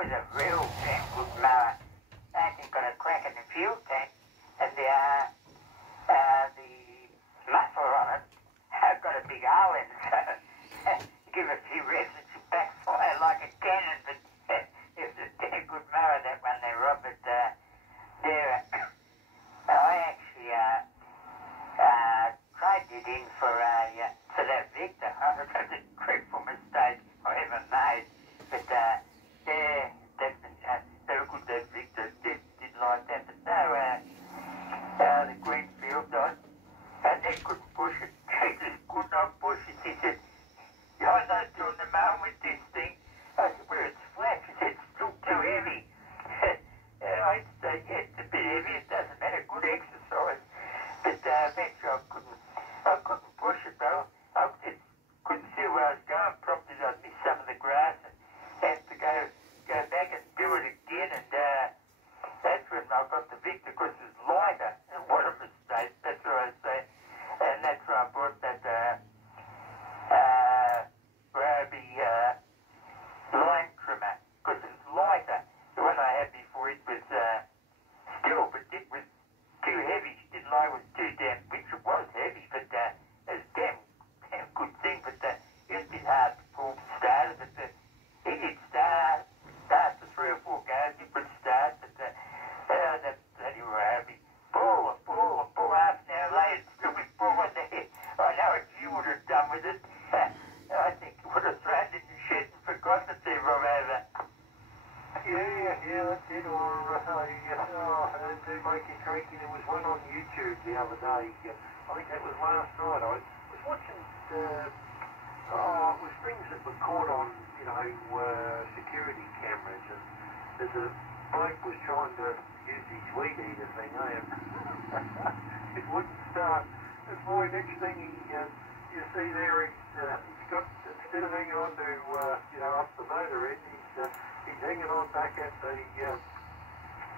was a real damn good mower. That thing got a crack in the fuel tank, and the muffler on it got a big hole in it, so give a few reps and she backfire like a cannon, but it was a damn good mower, that one they robbed it there. I actually tried it in for that Victor. I don't know the dreadful mistake I ever made, but they're a good that Victor did like that, but no, the Greenfield died, and they couldn't push it. They just could not push it. He said, "I'm not doing the mower with this thing." I said, "Well, it's flat." He said, "It's still too heavy." I'd say, "Yeah, it's a bit heavy. It doesn't matter. Good exercise." But eventually I couldn't push it, though. I just couldn't see where I was going properly. I'd miss some of the grass and have to go back and do it again. And that's when I got the Victor, because it was lighter. And what a mistake. That's what I say. And that's where I bought that Roby line trimmer, because it was lighter. The one I had before, it was still, but it was too heavy. She didn't like it was too damn, which it was heavy, but it was damn good thing. But it was a bit hard to pull started, but he did start for 3 or 4 goes. He would start, but that bloody Roby. Pull, half an hour later, still was pulling there. I know what you would have done with it. I think you would have thrown it in the shed and forgotten it there, Rob, over. Yeah, that's it. Or to make you cranky, there was one on YouTube the other day. I think that was last night. I was watching. It was things that were caught on, security cameras, and there's a bloke was trying to use his weed eater thing, and it wouldn't start. And boy, next thing you see there, he's got, instead of hanging on to up the motor end, he's hanging on back at the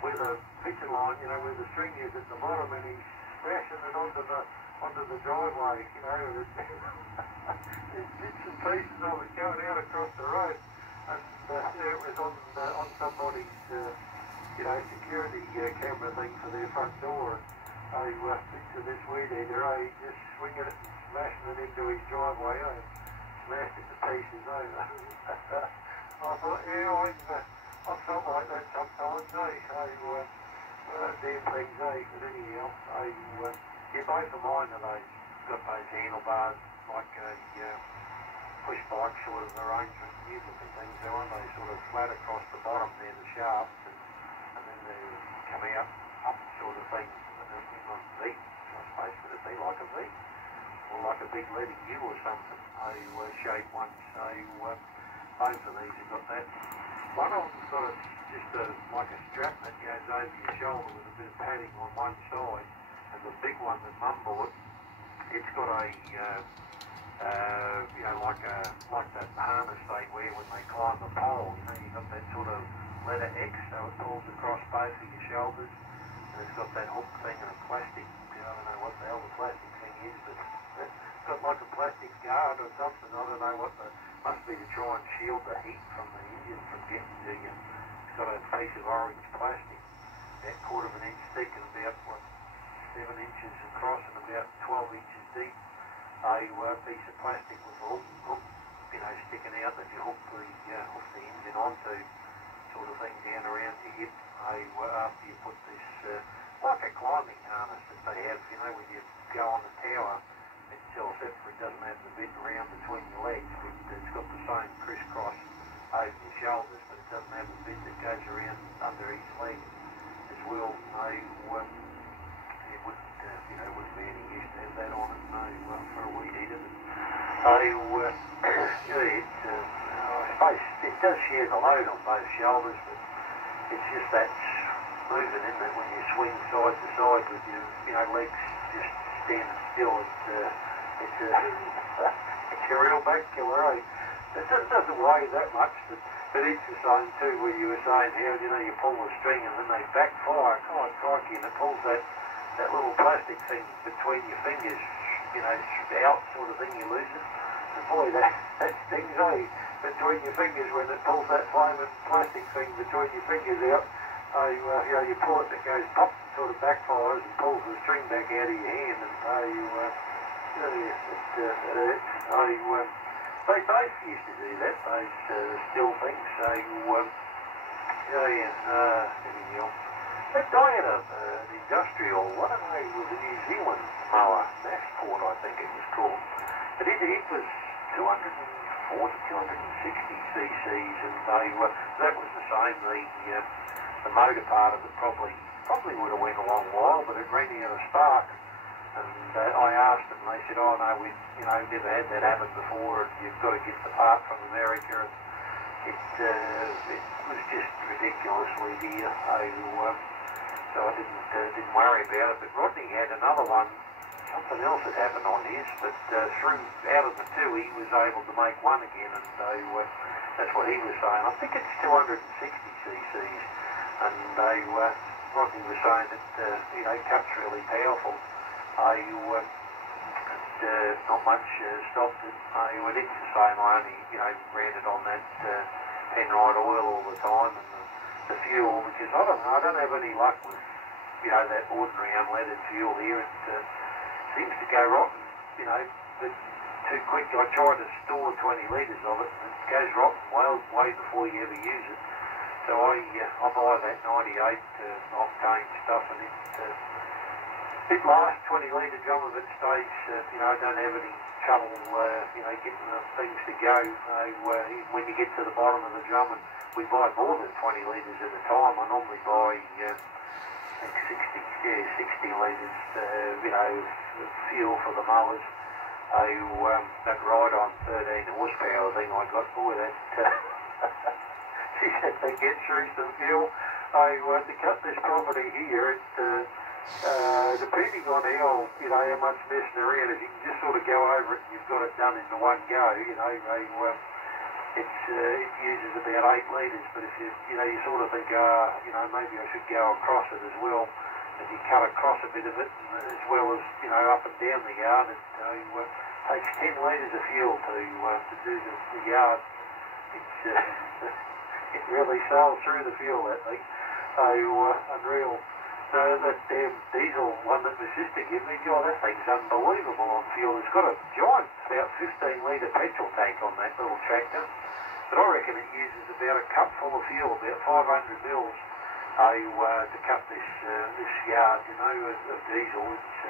where the pitcher line, where the string is at the bottom, and he's smashing it onto the driveway. There's bits and pieces of it going out across the road, and it was on somebody's security camera thing for their front door. And I into this weed eater, he's just swinging it and smashing it into his driveway. I smashed it to pieces over. I thought, I've felt like that sometimes, damn things, but anyhow, both of mine are got those handlebars, like a push bike sort of arrangement, new looking things. They're on those sort of flat across the bottom there, the shafts, and then they come out up sort of thing, and then not V, I suppose, but it'd be like a V, or like a big leaded U or something. Shape one, so both of these have got that. One of them's got just like a strap that goes over your shoulder with a bit of padding on one side, and the big one that Mum bought, it's got a like that harness they wear when they climb the pole. You've got that sort of letter X, so it pulls across both of your shoulders, and it's got that hook thing and a plastic. I don't know what the hell the plastic thing is, but it's got like a plastic guard or something. I don't know what must be to try and shield the heat from the engine from getting to you. It's got a piece of orange plastic, about 1/4 inch thick and about 7 inches across and about 12 inches deep. A piece of plastic with a hook, sticking out that you hook the engine onto, sort of thing, down around your hip. After you put this, like a climbing harness that they have, when you go on the tower, except for it doesn't have the bit around between your legs. It's got the same crisscross over your shoulders, but it doesn't have the bit that goes around under each leg as well. It wouldn't be any use to have that on it, for a weed eater. I suppose it does share the load on both shoulders, but it's just that moving, isn't it, when you swing side to side with your legs just standing still. It's a real back killer, It doesn't weigh that much, but it's the same too, where you were saying how, you pull the string and then they backfire, crikey, and it pulls that little plastic thing between your fingers, out sort of thing, you lose it. And boy, that stings, between your fingers when it pulls that flaming plastic thing between your fingers out. You pull it and it goes pop, sort of backfires and pulls the string back out of your hand, and they both used to do that, those still things. So, anything else. That guy had an industrial, I don't know, it was a New Zealand mower, Massport I think it was called. But it was 240, 260 cc's, and that was the same. The motor part of it probably would have went a long while, but it ran out of spark. And I asked them, and they said, oh no, we've never had that happen before, and you've got to get the part from America. And it was just ridiculously dear. So I didn't worry about it. But Rodney had another one. Something else had happened on his, but out of the two, he was able to make one again, and that's what he was saying. I think it's 260 cc's, and Rodney was saying that cut's really powerful. Not much stopped it. I did the same. I only ran it on that Penrite oil all the time, and the fuel, because I don't have any luck with that ordinary unleaded fuel here. It seems to go rotten, but too quick. I try to store 20 litres of it, and it goes rotten way before you ever use it. So I buy that 98 octane stuff, and it lasts 20 litre drum of it stays. I don't have any trouble, getting the things to go. When you get to the bottom of the drum, and we buy more than 20 litres at a time. I normally buy 60 litres, of fuel for the mowers. That ride-on 13 horsepower thing I got, boy, that they get through some fuel. To cut this property here, depending on how much messing around, if you can just sort of go over it and you've got it done in the one go, it uses about 8 litres, but if you sort of think, maybe I should go across it as well, if you cut across a bit of it, as well as, up and down the yard, it takes 10 litres of fuel to do the yard. It really sails through the fuel, that thing. Unreal. So that damn diesel one that my sister gave me, that thing's unbelievable on fuel. It's got a giant, about 15 litre petrol tank on that little tractor. But I reckon it uses about a cup full of fuel, about 500 mils, to cut this yard, of diesel. It's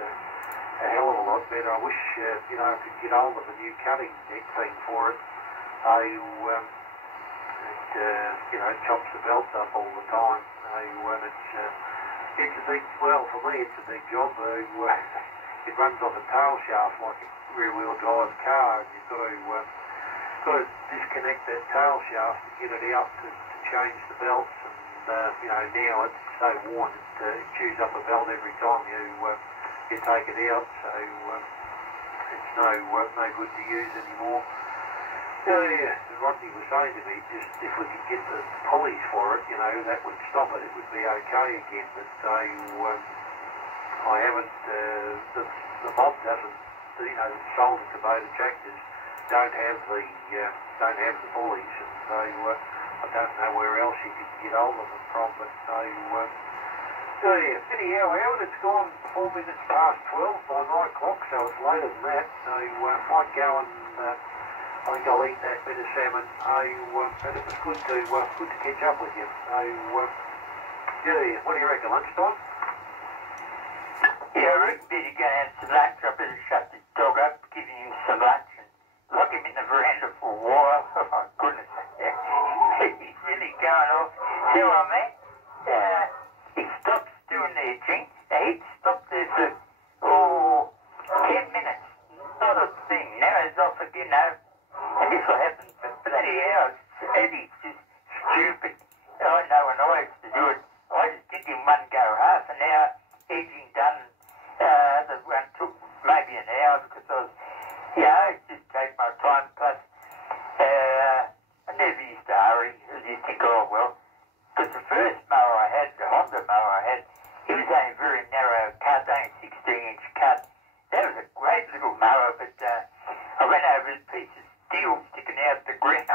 a hell of a lot better. I wish, I could get hold of a new cutting deck thing for it. It chops the belts up all the time. It's a big, for me it's a big job. It runs off a tail shaft like a rear-wheel drive car, and you've got to disconnect that tail shaft to get it out to change the belts. And now it's so worn it chews up a belt every time you take it out. So it's no good to use anymore. Rodney was saying to me, just if we could get the pulleys for it, that would stop it. It would be okay again. But I haven't. The mob doesn't. Sold the Kubota tractors don't have the pulleys, and I don't know where else you could get hold of them from. But anyhow, Howard, it's gone 4 minutes past 12 by my clock, so it's later than that. So I might go and. I think I'll eat that bit of salmon. And it was good to catch up with you. What do you reckon, lunchtime? Yeah, I reckon better go out to lunch. I better shut this dog up, give him some lunch, and lock him in the veranda for a while. Oh my goodness. He's really going off. See what I mean? He stops doing the itching. The heat stopped there for 10 minutes. Not a thing. Now he's off again now. And this will happen for bloody hours. Eddie's just stupid. I know when I used to do it, I just did in one go, half an hour, edging done. The one took maybe an hour because I was, I just take my time. Plus, I never used to hurry. I used to go well. Because the first mower I had, the Honda mower I had, it was only a very narrow cut, only 16-inch cut. That was a great little mower, but I ran over a piece of steel sticking out the ground.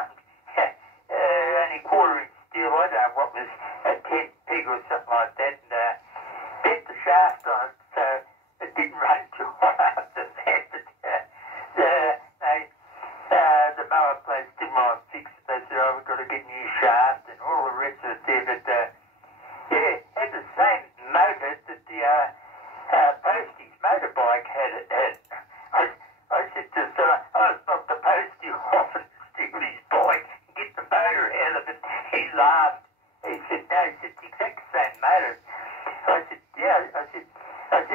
Only quarter-inch steel, I don't know what was a 10 peg or something like that, and bent the shaft on it so it didn't run too hard after that. But, the mower place didn't want to fix it. They said, oh, we've got to get a new shaft and all the rest of it there. But, yeah, had the same motor that the Postie's motorbike had. I said to the fella, oh, it's not the Postie off and steal his bike and get the motor out of it. He laughed. He said, no, he said, it's the exact same motor. I said, yeah, I said,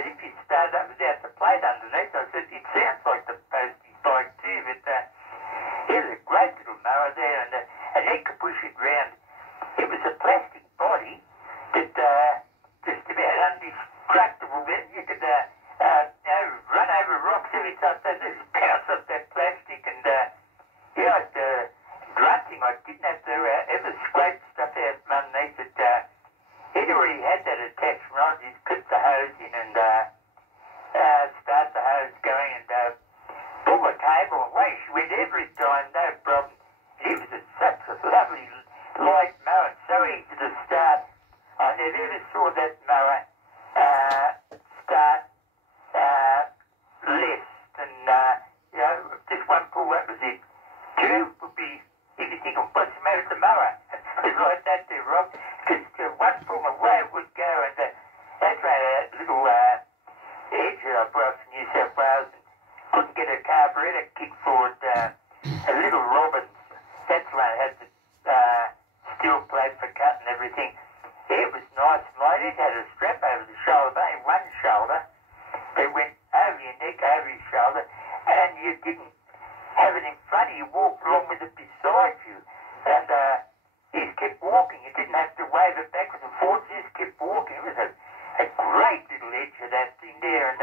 if you start up without the plate underneath, I said, it sounds like the Postie's bike too, but there's a great little mower there, and he could push it round. It was a plastic body that just about indestructible. Then you could run over rocks every time they just bounce off that plastic, and yeah, grunting. I didn't have to ever scrape stuff out from underneath it. He'd already had that attachment on. He'd clip the hose in and start the hose going and pull the cable away. She went every time, no problem. It was such a lovely light mower, so easy to start. I never ever saw that mower start less than, just one pull, that was it. Two would be, if you think, what's the matter with the mower? It's like that there, Rob. Just one pull away it would go, and that's right, a little edge I brought from New South Wales and couldn't get a carburettor kick forward, a little Robbins. That's the one that had the steel plate for cut and everything. It was nice and light. It had a strap over the shoulder, only one shoulder. It went over your neck, over your shoulder, and you didn't have it in front of you. You walked along with it beside you. And you just kept walking. You didn't have to wave it backwards and forwards. You just kept walking. It was a great little edge of that thing there. And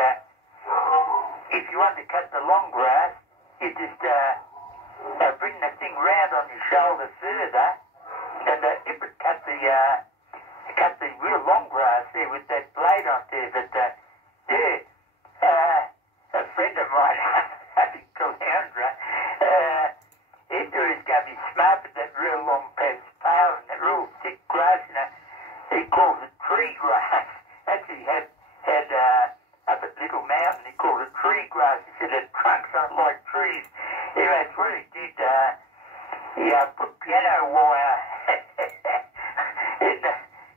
if you wanted to cut the long grass, you just bring the thing round on your shoulder further, and it would cut the real long grass there with that blade on there. But a friend of mine up in Caboolture, he knew he was going to be smart with that real long pale and that real thick grass, he calls it tree grass. Actually had up at Little Mountain, he called it tree grass. He said it trunks on like trees. Anyway, that's what he did. He put piano wire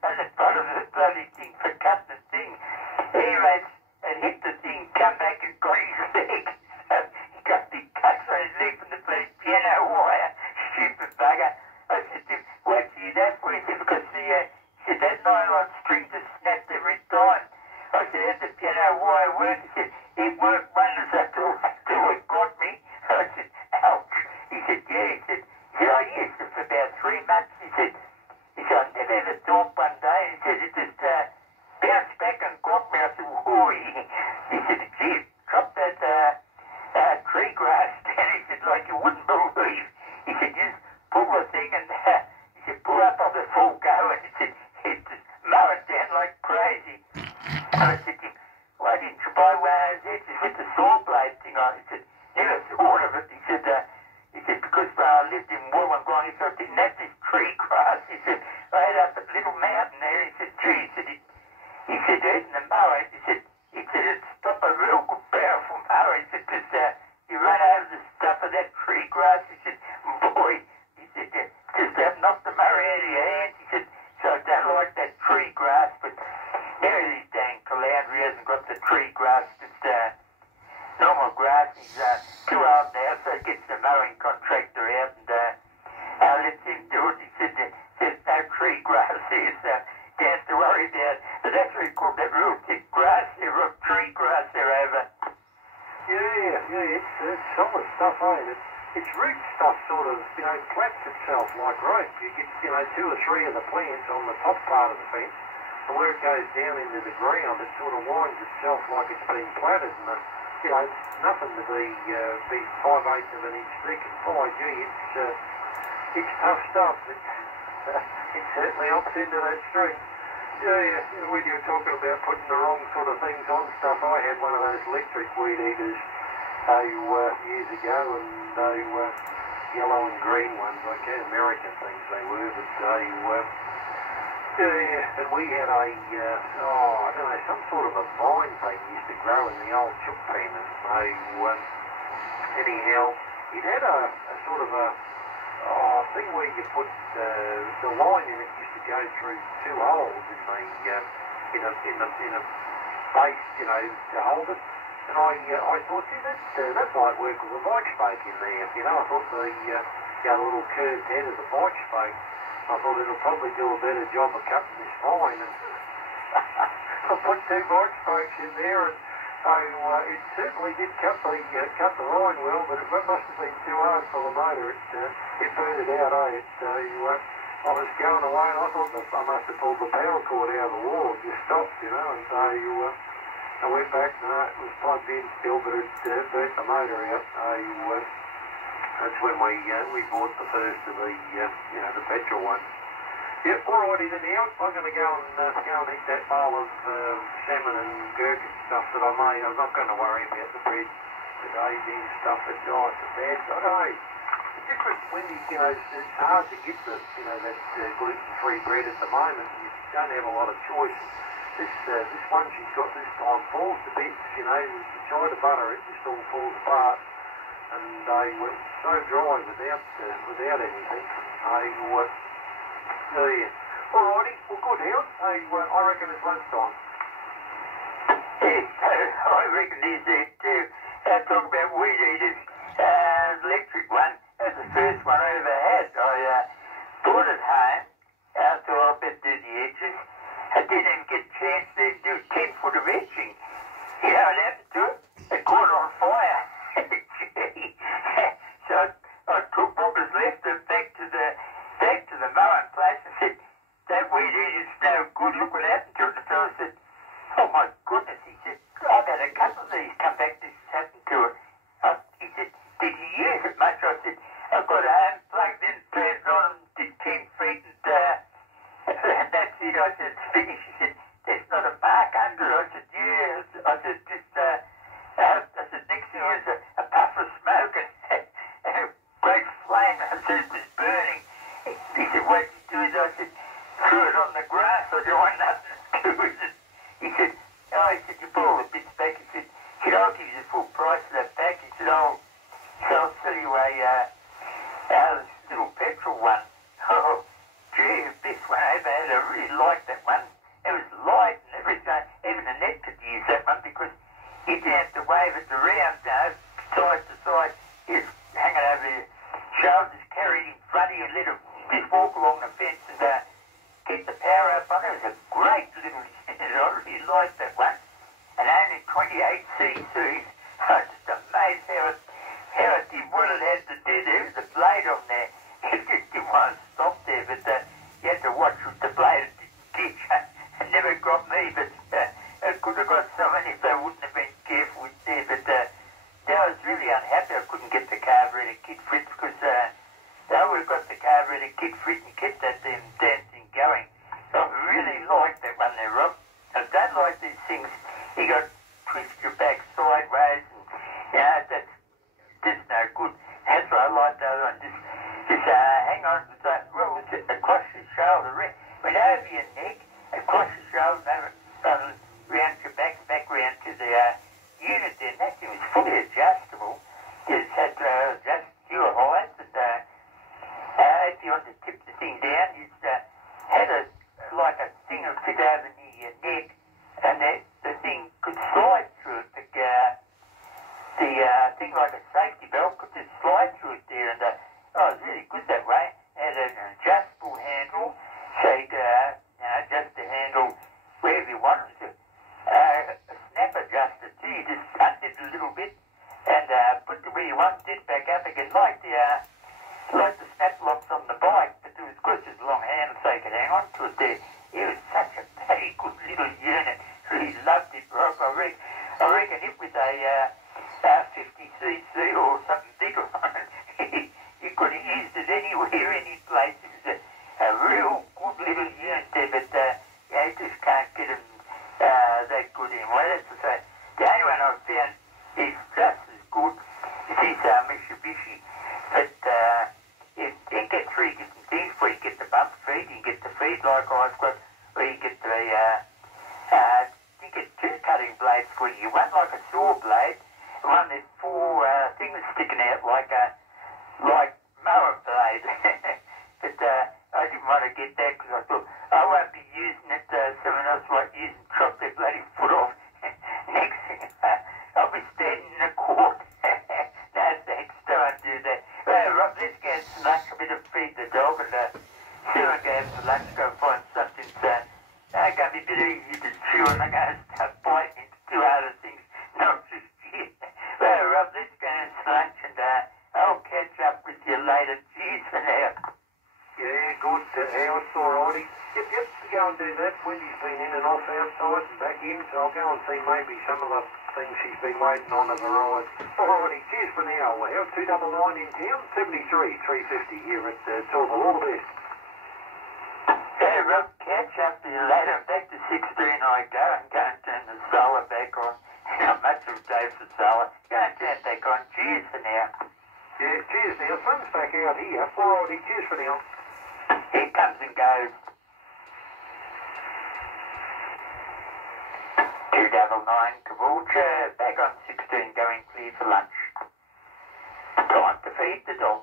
on the bottom of the bloody thing for cutting the thing. Anyway, it hit the thing, come back and got his leg. So he got big cuts on his leg from the bloody piano wire. Stupid bugger. I said to him, what'd you do that for? He said, because he said, that nylon string just snapped every time. I said, how'd the piano wire work? He said, it worked wonders until it got me. I said, ouch. He said, yeah. He said, I used it for about 3 months. He said, I never ever thought one day. He said, it just bounced back and got me. I said, whoa. He said, gee, drop that tree grass down. He said, like you wouldn't believe. He said, just pull the thing and he said, pull up on the full go. And he said, it just mow it down like crazy. And I said to him, why didn't you buy one of those edges with the saw blade thing on? He said, never thought of it. He said, because I lived in Wollongong, he said, I didn't have this tree grass. He said, I had up at Little Mountain there. He said, gee, he said, eating the mower. He said, it'd stop a real good powerful mower. He said, because you run over the stuff of that tree grass. He said, boy, he said, just knocked the mower out of your hands. He said, so I don't like that tree grass, but there it is, dang Caboolture hasn't got the tree grass. It's normal grass. He's too old now, so he gets the mowing contractor out and lets him do it. He said, there's no tree grass here, so you don't have to worry about it. But that's what he called that real thick grass there, or tree grass there over. Yeah, it's solid stuff, eh? It's root stuff sort of, plats itself like rope. You get, 2 or 3 of the plants on the top part of the fence, and where it goes down into the ground, it sort of winds itself like it's been platted, and it's nothing to be 5/8 of an inch thick. And boy, gee, it's tough stuff. It certainly opts into that string. Yeah, when you were talking about putting the wrong sort of things on stuff, I had one of those electric weed eaters years ago, and yellow and green ones, like American things they were, but they yeah, and we had a, I don't know, some sort of a vine thing used to grow in the old chook pen, and they, anyhow, it had a sort of a thing where you put the line in it used to go through two holes in the in a base, you know, to hold it. And I thought, gee, that might work with a bike spoke in there. You know, I thought the little curved head of the bike spoke, I thought it'll probably do a better job of cutting this line. And I put two bike spokes in there, and it certainly did cut the line well, but it must have been too hard for the motor. It burned it out, I was going away, and I thought that I must have pulled the power cord out of the wall and just stopped, you know, and I went back, and it was plugged in still, but it burnt the motor out. That's when we bought the first of the petrol ones. Yep, alrighty then, now I'm going to go and eat that bowl of salmon and gherkin stuff that I made. I'm not going to worry about the bread today, being stuff that diet the bad. I know the difference when you know it's hard to get that gluten-free bread at the moment. You don't have a lot of choice. This one she's got this time falls to bits. You know, you try to butter it, just all falls apart. And they were so dry without anything. Alrighty, well good now. I reckon it's lunchtime. Yes, I reckon it's it too. Talk about weed eaters. Electric one. That's the first one I ever had. I bought it home after I bit through the edges. I didn't get a chance to do 10 foot of etching. You know what happened to it? It caught on fire. So I took what was left back to the mowing place and said, that weed eater's no good, look what happened to it. And so I said, oh my goodness, he said, I've had a couple of these come back, this has happened to it. He said, did you use it much? I said, I got home, plugged in, turned on, did 10 feet and that's it. I said, it's finished. He said, there's not a bark under it. I said, yeah. I said, just, I said, next thing was a puff of smoke and a great flame. I said, it was burning. He said, what did you do with it? I said, threw it on the grass. I don't want nothing to do with it. He said, you put all the bits back. He said, I'll give you the full price of that back. He said, I'll sell you a little petrol one. Oh, gee, this one I ever had. I really liked that one. It was light and everything. Even the net could use that one because you didn't have to wave it around, side to side. You just hang it over your shoulders, carry it in front of you, and let it just walk along the fence and keep the power up on it. It was a great little unit. I really liked that one. And only 28 cc's. I was just amazed how it did what it had to do. There was a blade on there. It just didn't want to stop there, but you had to watch with the blade. It didn't ditch. It never got me, but it could have got someone if they wouldn't have been careful with there. But I was really unhappy I couldn't get the carburetor kit fit because they would have got the carburetor kit fit and kept that damn thing going. So I really liked that one there, Rob. I don't like these things. You got to twist your back sideways and that's just no good. That's why I like the other one. Just hang on to that. Well, it's across your shoulder. Went over your neck, across your shoulder, round your back round to the unit there. And that thing was fully adjustable. You just had to adjust your height. And if you want to tip the thing down, you just had like a thing that fit over near your neck, and the thing could slide through it. The thing like a safety belt could just slide through it there, and it was really good that way. It had an adjustable handle, so you could adjust the handle wherever you wanted to. A snap adjuster too, you just undid a little bit and put it where you wanted it back up again, like the snap locks on the bike, but it was good, just a long handle so you could hang on to it there. It was such a very good little unit. Really loved it, Rob. I reckon it was a 50cc or something bigger on it. You could have used it anywhere, any place. It was a real good little unit there, but you just can't get them that good anymore. That's to say, the only one I've found is just as good as this Mitsubishi, but feed like I've got, where you get you get two cutting blades for you. One like a saw blade, and one there's four things sticking out like mower blade. But I didn't want to get that because I thought I won't be using it. Someone else might use it and chop their bloody foot off. Next thing, I'll be standing in the court. No thanks, don't do that. Well, Rob, let's go and lunch a bit and feed the dog, and soon I'll go for lunch, go find something. It's going to be a bit easy to chew, and I'm going to start biting into two other things, not just you. Well, Rob, let's go and lunch, and I'll catch up with you later. Cheers for now. Yeah, good. House, alrighty. Yep, go and do that. Wendy's been in and off outside and back in, so I'll go and see maybe some of the things she's been waiting on at the ride. Alrighty, cheers for now. Well, 299 in town, 73, 350 here at Toorbul. All the best. Hey, Rob, catch up with you later. Back to 16 I go and go and turn the solar back on. Not much of a day for solar. Go and turn it back on. Cheers for now. Yeah, cheers now. Sun's back out here. Alrighty, cheers for now. Here comes and goes. 299 Caboolture, back on 16, going clear for lunch. Time to feed the dog.